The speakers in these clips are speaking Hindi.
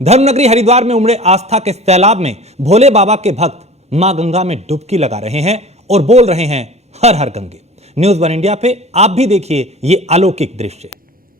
धर्मनगरी हरिद्वार में उमड़े आस्था के सैलाब में भोले बाबा के भक्त मां गंगा में डुबकी लगा रहे हैं और बोल रहे हैं हर हर गंगे। न्यूज़ वन इंडिया पे आप भी देखिए ये अलौकिक दृश्य।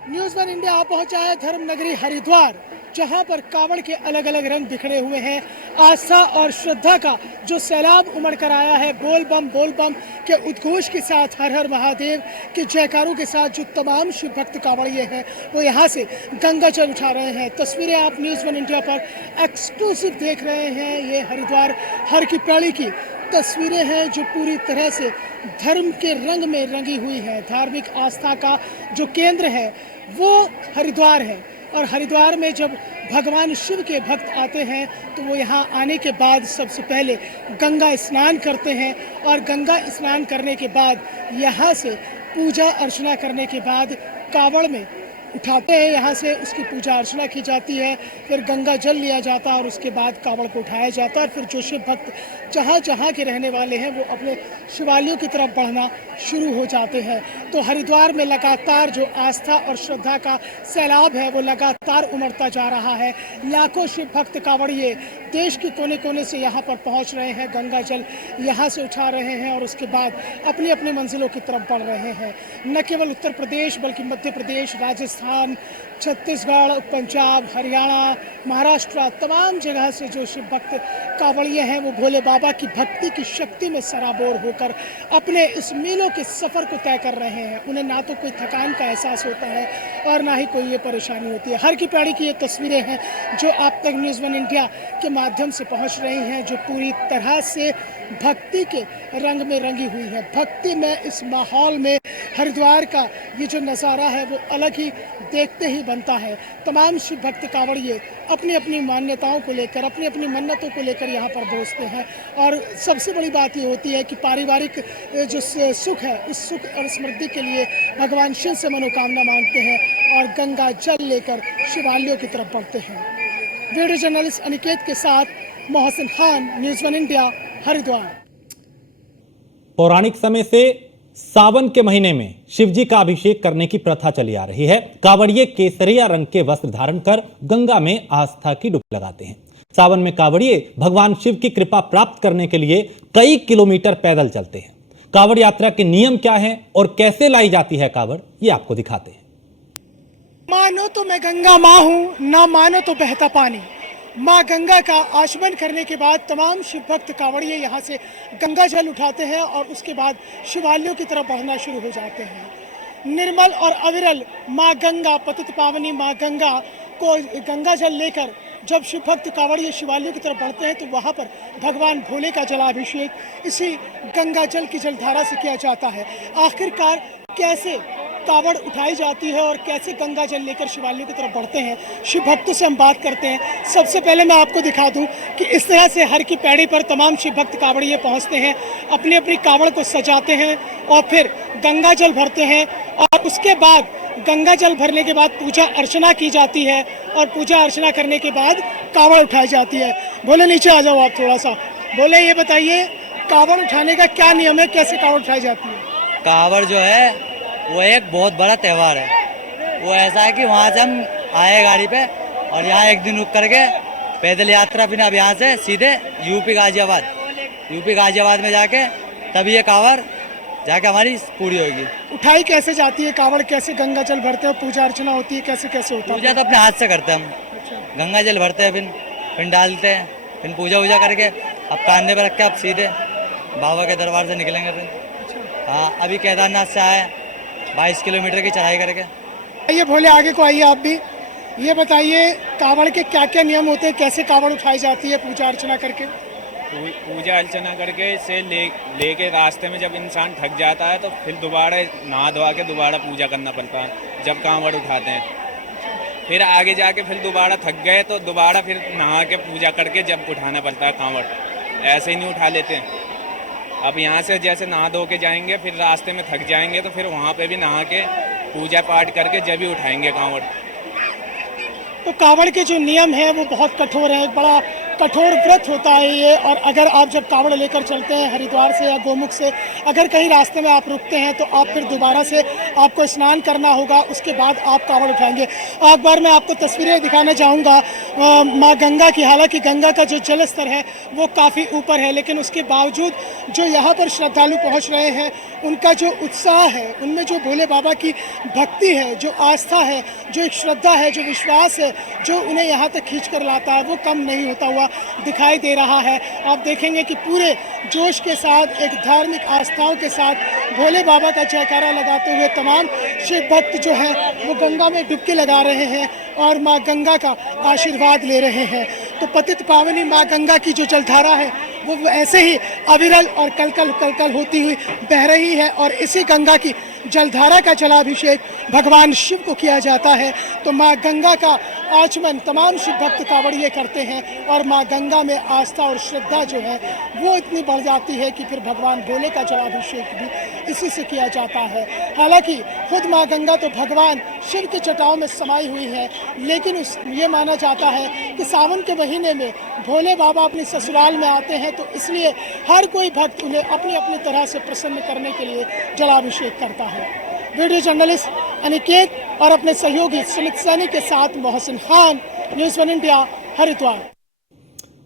न्यूज़ वन इंडिया आ पहुंचा है धर्मनगरी हरिद्वार, जहां पर कांवड़ के अलग अलग रंग बिखरे हुए हैं। आस्था और श्रद्धा का जो सैलाब उमड़ कर आया है, बोल बम के उद्घोष के साथ, हर हर महादेव के जयकारों के साथ जो तमाम शिव भक्त कांवड़िए हैं वो यहाँ से गंगा जल उठा रहे हैं। तस्वीरें आप न्यूज़ वन इंडिया पर एक्सक्लूसिव देख रहे हैं। ये हरिद्वार हर की पैड़ी की तस्वीरें हैं जो पूरी तरह से धर्म के रंग में रंगी हुई है। धार्मिक आस्था का जो केंद्र है वो हरिद्वार है, और हरिद्वार में जब भगवान शिव के भक्त आते हैं तो वो यहाँ आने के बाद सबसे पहले गंगा स्नान करते हैं, और गंगा स्नान करने के बाद यहाँ से पूजा अर्चना करने के बाद कांवड़ में उठाते हैं। यहाँ से उसकी पूजा अर्चना की जाती है, फिर गंगा जल लिया जाता है और उसके बाद कांवड़ को उठाया जाता है। फिर जो शिव भक्त जहाँ जहाँ के रहने वाले हैं वो अपने शिवालयों की तरफ बढ़ना शुरू हो जाते हैं। तो हरिद्वार में लगातार जो आस्था और श्रद्धा का सैलाब है वो लगातार उमड़ता जा रहा है। लाखों शिव भक्त कांवड़िए देश के कोने कोने से यहाँ पर पहुँच रहे हैं, गंगा जल यहाँ से उठा रहे हैं और उसके बाद अपनी अपनी मंजिलों की तरफ बढ़ रहे हैं। न केवल उत्तर प्रदेश बल्कि मध्य प्रदेश, राजस्थान, छत्तीसगढ़, पंजाब, हरियाणा, महाराष्ट्र, तमाम जगह से जो शिव भक्त कांवड़िए हैं वो भोले बाबा की भक्ति की शक्ति में सराबोर होकर अपने इस मीलों के सफ़र को तय कर रहे हैं। उन्हें ना तो कोई थकान का एहसास होता है और ना ही कोई ये परेशानी होती है। हर की पैड़ी की ये तस्वीरें हैं जो आप तक न्यूज़ वन इंडिया के माध्यम से पहुंच रही हैं, जो पूरी तरह से भक्ति के रंग में रंगी हुई है। भक्ति में इस माहौल में हरिद्वार का ये जो नज़ारा है वो अलग ही देखते ही बनता है। तमाम शिव भक्त कांवड़िए अपनी अपनी मान्यताओं को लेकर, अपनी अपनी मन्नतों को लेकर यहाँ पर पहुँचते हैं, और सबसे बड़ी बात ये होती है कि पारिवारिक जो सुख है उस सुख और समृद्धि के लिए भगवान शिव से मनोकामना मांगते हैं और गंगा जल लेकर शिवालयों की तरफ बढ़ते हैं। वीडियो जर्नलिस्ट अनिकेत के साथ Mohsin Khan, news one India, Haridwar. पौराणिक समय से सावन के महीने में शिवजी का अभिषेक करने की प्रथा चली आ रही है। कांवड़िए केसरिया रंग के वस्त्र धारण कर गंगा में आस्था की डुबकी लगाते हैं। सावन में कांवड़िए भगवान शिव की कृपा प्राप्त करने के लिए कई किलोमीटर पैदल चलते हैं। कांवड़ यात्रा के नियम क्या हैं और कैसे लाई जाती है कांवड़, ये आपको दिखाते हैं। मानो तो मैं गंगा माँ हूँ, ना मानो तो बहता पानी। माँ गंगा का आचमन करने के बाद तमाम शिव भक्त कांवड़िए यहाँ से गंगा जल उठाते हैं और उसके बाद शिवालयों की तरफ बढ़ना शुरू हो जाते हैं। निर्मल और अविरल माँ गंगा, पतित पावनी माँ गंगा को गंगा जल लेकर जब शिव भक्त कांवड़िए शिवालयों की तरफ बढ़ते हैं तो वहाँ पर भगवान भोले का जलाभिषेक इसी गंगा जल की जलधारा से किया जाता है। आखिरकार कैसे कांवड़ उठाई जाती है और कैसे गंगा जल लेकर शिवालयों की तरफ बढ़ते हैं, शिव भक्तों से हम बात करते हैं। सबसे पहले मैं आपको दिखा दूं कि इस तरह से हर की पैड़ी पर तमाम शिव भक्त कांवड़िए पहुंचते हैं, अपनी अपनी कांवड़ को सजाते हैं और फिर गंगा जल भरते हैं, और उसके बाद गंगा जल भरने के बाद पूजा अर्चना की जाती है, और पूजा अर्चना करने के बाद कांवड़ उठाई जाती है। बोले नीचे आ जाओ आप थोड़ा सा। बोले ये बताइए कांवड़ उठाने का क्या नियम है, कैसे कांवड़ उठाई जाती है? कांवड़ जो है वो एक बहुत बड़ा त्यौहार है। वो ऐसा है कि वहाँ से हम आए गाड़ी पे और यहाँ एक दिन रुक करके पैदल यात्रा, फिर अब यहाँ से सीधे यूपी गाजियाबाद में जाके तब ये कांवड़ जाके हमारी पूरी होगी। उठाई कैसे जाती है कांवड़, कैसे गंगा जल भरते हैं, पूजा अर्चना होती है, कैसे कैसे होता है? पूजा तो अपने हाथ से करते हैं हम। गंगा जल भरते हैं, फिर डालते हैं, फिर पूजा वूजा करके अब कांधे पर रख के अब सीधे बाबा के दरबार से निकलेंगे। फिर हाँ, अभी केदारनाथ से आए 22 किलोमीटर की चढ़ाई करके। आइए भोले, आगे को आइए आप भी। ये बताइए कांवड़ के क्या क्या नियम होते हैं, कैसे कांवड़ उठाई जाती है पूजा अर्चना करके? पूजा अर्चना करके से लेके रास्ते में जब इंसान थक जाता है तो फिर दोबारा नहा धोवा के दोबारा पूजा करना पड़ता है जब कांवड़ उठाते हैं। फिर आगे जाके फिर दोबारा थक गए तो दोबारा फिर नहा के पूजा करके जब उठाना पड़ता है कांवड़, ऐसे ही नहीं उठा लेते हैं। अब यहाँ से जैसे नहा धो के जाएंगे, फिर रास्ते में थक जाएंगे तो फिर वहाँ पे भी नहा के पूजा पाठ करके जब भी उठाएंगे कांवड़। तो कांवड़ के जो नियम है वो बहुत कठोर है। एक बड़ा कठोर व्रत होता है ये। और अगर आप जब कावड़ लेकर चलते हैं हरिद्वार से या गोमुख से, अगर कहीं रास्ते में आप रुकते हैं तो आप फिर दोबारा से आपको स्नान करना होगा, उसके बाद आप कावड़ उठाएंगे। एक बार मैं आपको तस्वीरें दिखाना चाहूँगा माँ गंगा की। हालांकि गंगा का जो जल स्तर है वो काफ़ी ऊपर है, लेकिन उसके बावजूद जो यहाँ पर श्रद्धालु पहुँच रहे हैं, उनका जो उत्साह है, उनमें जो भोले बाबा की भक्ति है, जो आस्था है, जो एक श्रद्धा है, जो विश्वास है, जो उन्हें यहाँ तक खींच कर लाता है, वो कम नहीं होता हुआ दिखाई दे रहा है। आप देखेंगे कि पूरे जोश के साथ, एक धार्मिक आस्थाओं के साथ भोले बाबा का जयकारा लगाते हुए तमाम शिव भक्त जो हैं वो गंगा में डुबकी लगा रहे हैं और माँ गंगा का आशीर्वाद ले रहे हैं। तो पतित पावनी माँ गंगा की जो जलधारा है वो ऐसे ही अविरल और कलकल होती हुई बह रही है। और इसी गंगा की जलधारा का जलाभिषेक भगवान शिव को किया जाता है। तो माँ गंगा का आचमन तमाम शिव भक्त कांवड़िए करते हैं और माँ गंगा में आस्था और श्रद्धा जो है वो इतनी बढ़ जाती है कि फिर भगवान भोले का जलाभिषेक भी इसी से किया जाता है। हालांकि खुद माँ गंगा तो भगवान शिव की जटाओं में समाई हुई है, लेकिन ये माना जाता है कि सावन के महीने में भोले बाबा अपनी ससुराल में आते हैं, तो इसलिए हर कोई भक्त उन्हें अपनी अपनी तरह से प्रसन्न करने के लिए जलाभिषेक करता है। वीडियो जर्नलिस्ट अनिकेत और अपने सहयोगी सुमित सैनी के साथ मोहसिन खान, न्यूज़ 1 इंडिया, हरिद्वार।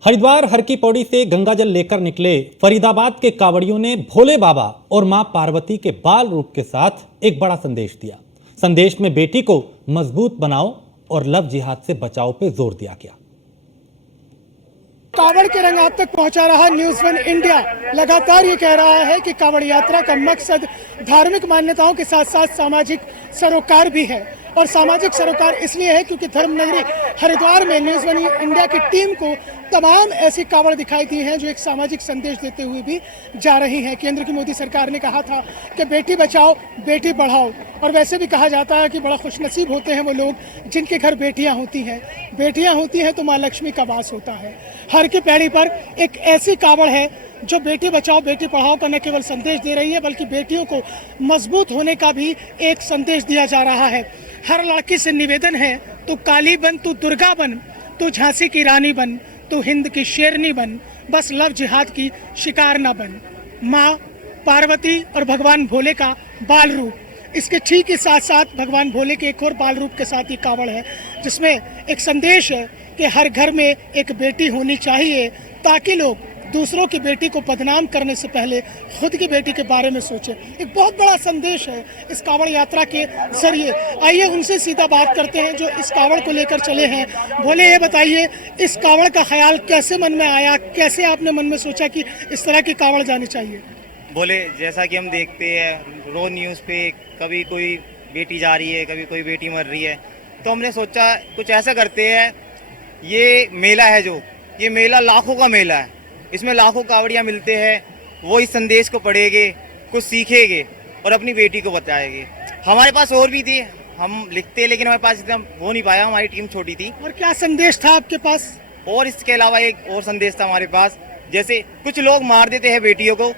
हरिद्वार हर की पौड़ी से गंगाजल लेकर निकले फरीदाबाद के कांवड़ियों ने भोले बाबा और मां पार्वती के बाल रूप के साथ एक बड़ा संदेश दिया। संदेश में बेटी को मजबूत बनाओ और लव जिहाद से बचाओ पे जोर दिया गया। कावड़ के रंग आप तक पहुंचा रहा न्यूज़ 1 इंडिया लगातार ये कह रहा है कि कावड़ यात्रा का मकसद धार्मिक मान्यताओं के साथ साथ सामाजिक सरोकार भी है। और सामाजिक सरोकार इसलिए है क्योंकि धर्मनगरी हरिद्वार में न्यूज़ 1 इंडिया की टीम को तमाम ऐसी कावड़ दिखाई दी हैं जो एक सामाजिक संदेश देते हुए भी जा रही हैं। केंद्र की मोदी सरकार ने कहा था कि बेटी बचाओ बेटी बढ़ाओ, और वैसे भी कहा जाता है कि बड़ा खुशनसीब होते हैं वो लोग जिनके घर बेटियां होती हैं। बेटियां होती हैं तो माँ लक्ष्मी का वास होता है। हर की पैड़ी पर एक ऐसी कावड़ है जो बेटी बचाओ बेटी पढ़ाओ का न केवल संदेश दे रही है, बल्कि बेटियों को मजबूत होने का भी एक संदेश दिया जा रहा है। हर लड़की से निवेदन है, तू काली बन, तू दुर्गा बन, तू झांसी की रानी बन, तू हिंद की शेरनी बन, बस लव जिहाद की शिकार ना बन। माँ पार्वती और भगवान भोले का बाल रूप, इसके ठीक ही साथ साथ भगवान भोले के एक और बाल रूप के साथ ये कावड़ है, जिसमें एक संदेश है कि हर घर में एक बेटी होनी चाहिए ताकि लोग दूसरों की बेटी को बदनाम करने से पहले खुद की बेटी के बारे में सोचें। एक बहुत बड़ा संदेश है इस कावड़ यात्रा के जरिए। आइए उनसे सीधा बात करते हैं जो इस कावड़ को लेकर चले हैं। भोले, ये बताइए इस कावड़ का ख्याल कैसे मन में आया, कैसे आपने मन में सोचा कि इस तरह की कावड़ जानी चाहिए? बोले, जैसा कि हम देखते हैं रोज न्यूज़ पे कभी कोई बेटी जा रही है, कभी कोई बेटी मर रही है, तो हमने सोचा कुछ ऐसा करते हैं। ये मेला है जो, ये मेला लाखों का मेला है, इसमें लाखों कावड़ियाँ मिलते हैं। वो इस संदेश को पढ़ेंगे, कुछ सीखेंगे और अपनी बेटी को बताएंगे। हमारे पास और भी थी, हम लिखते लेकिन हमारे पास इतना हो नहीं पाया, हमारी टीम छोटी थी। और क्या संदेश था आपके पास? और इसके अलावा एक और संदेश था हमारे पास, जैसे कुछ लोग मार देते हैं बेटियों को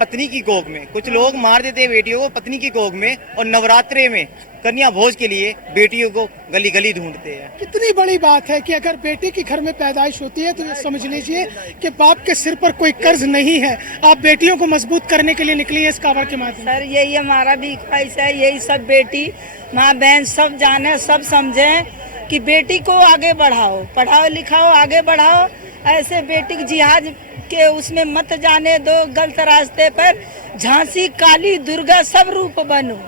पत्नी की कोख में, कुछ लोग मार देते हैं बेटियों को पत्नी की कोख में, और नवरात्रे में कन्या भोज के लिए बेटियों को गली गली ढूंढते हैं। कितनी बड़ी बात है कि अगर बेटी की घर में पैदाइश होती है तो ये समझ लीजिए कि बाप के सिर पर कोई कर्ज नहीं है। आप बेटियों को मजबूत करने के लिए निकली है इस कावड़ के माध्यम। सर, यही हमारा भी ख्वाहिश है, यही सब बेटी माँ बहन सब जाने, सब समझें कि बेटी को आगे बढ़ाओ, पढ़ाओ लिखाओ, आगे बढ़ाओ। ऐसे बेटी की जिहाद के उसमें मत जाने दो, गलत रास्ते पर। झांसी, काली, दुर्गा सब रूप बनो,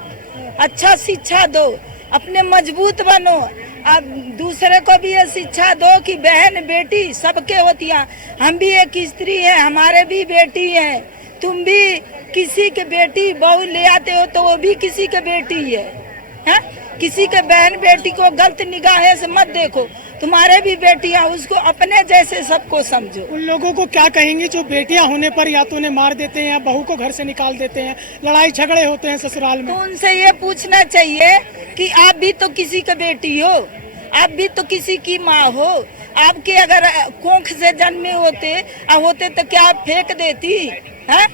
अच्छा शिक्षा दो, अपने मजबूत बनो। अब दूसरे को भी ये शिक्षा दो कि बहन बेटी सबके होती है। हम भी एक स्त्री हैं, हमारे भी बेटी हैं, तुम भी किसी के बेटी बहू ले आते हो तो वो भी किसी के बेटी है। किसी के बहन बेटी को गलत निगाहें से मत देखो, तुम्हारे भी बेटियां, उसको अपने जैसे सबको समझो। उन लोगों को क्या कहेंगे जो बेटियां होने पर या तो उन्हें मार देते हैं या बहू को घर से निकाल देते हैं, लड़ाई झगड़े होते हैं ससुराल में? तो उनसे ये पूछना चाहिए कि आप भी तो किसी की बेटी हो, आप भी तो किसी की माँ हो। आपके अगर कोख से जन्मे होते तो क्या आप फेंक देती है?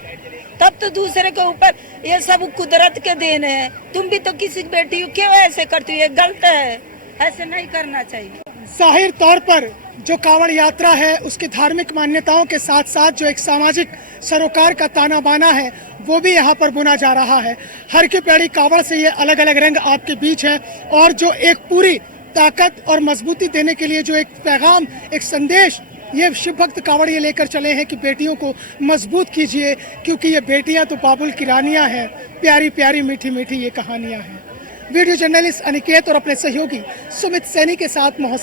तब तो दूसरे के ऊपर ये सब कुदरत के देन है। तुम भी तो किसी की बेटी हो, क्यों ऐसे करती हो? ये गलत है, ऐसे नहीं करना चाहिए। जाहिर तौर पर जो कांवड़ यात्रा है उसकी धार्मिक मान्यताओं के साथ साथ जो एक सामाजिक सरोकार का ताना बाना है वो भी यहाँ पर बुना जा रहा है। हर की पैड़ी कांवड़ से ये अलग अलग रंग आपके बीच है और जो एक पूरी ताकत और मजबूती देने के लिए जो एक पैगाम, एक संदेश ये शिव भक्त कांवड़ ये लेकर चले हैं कि बेटियों को मजबूत कीजिए, क्योंकि ये बेटियां तो बाबुल की रानियां हैं, प्यारी प्यारी मीठी मीठी ये कहानियां हैं। वीडियो जर्नलिस्ट अनिकेत और अपने सहयोगी सुमित सैनी के साथ मोहसिन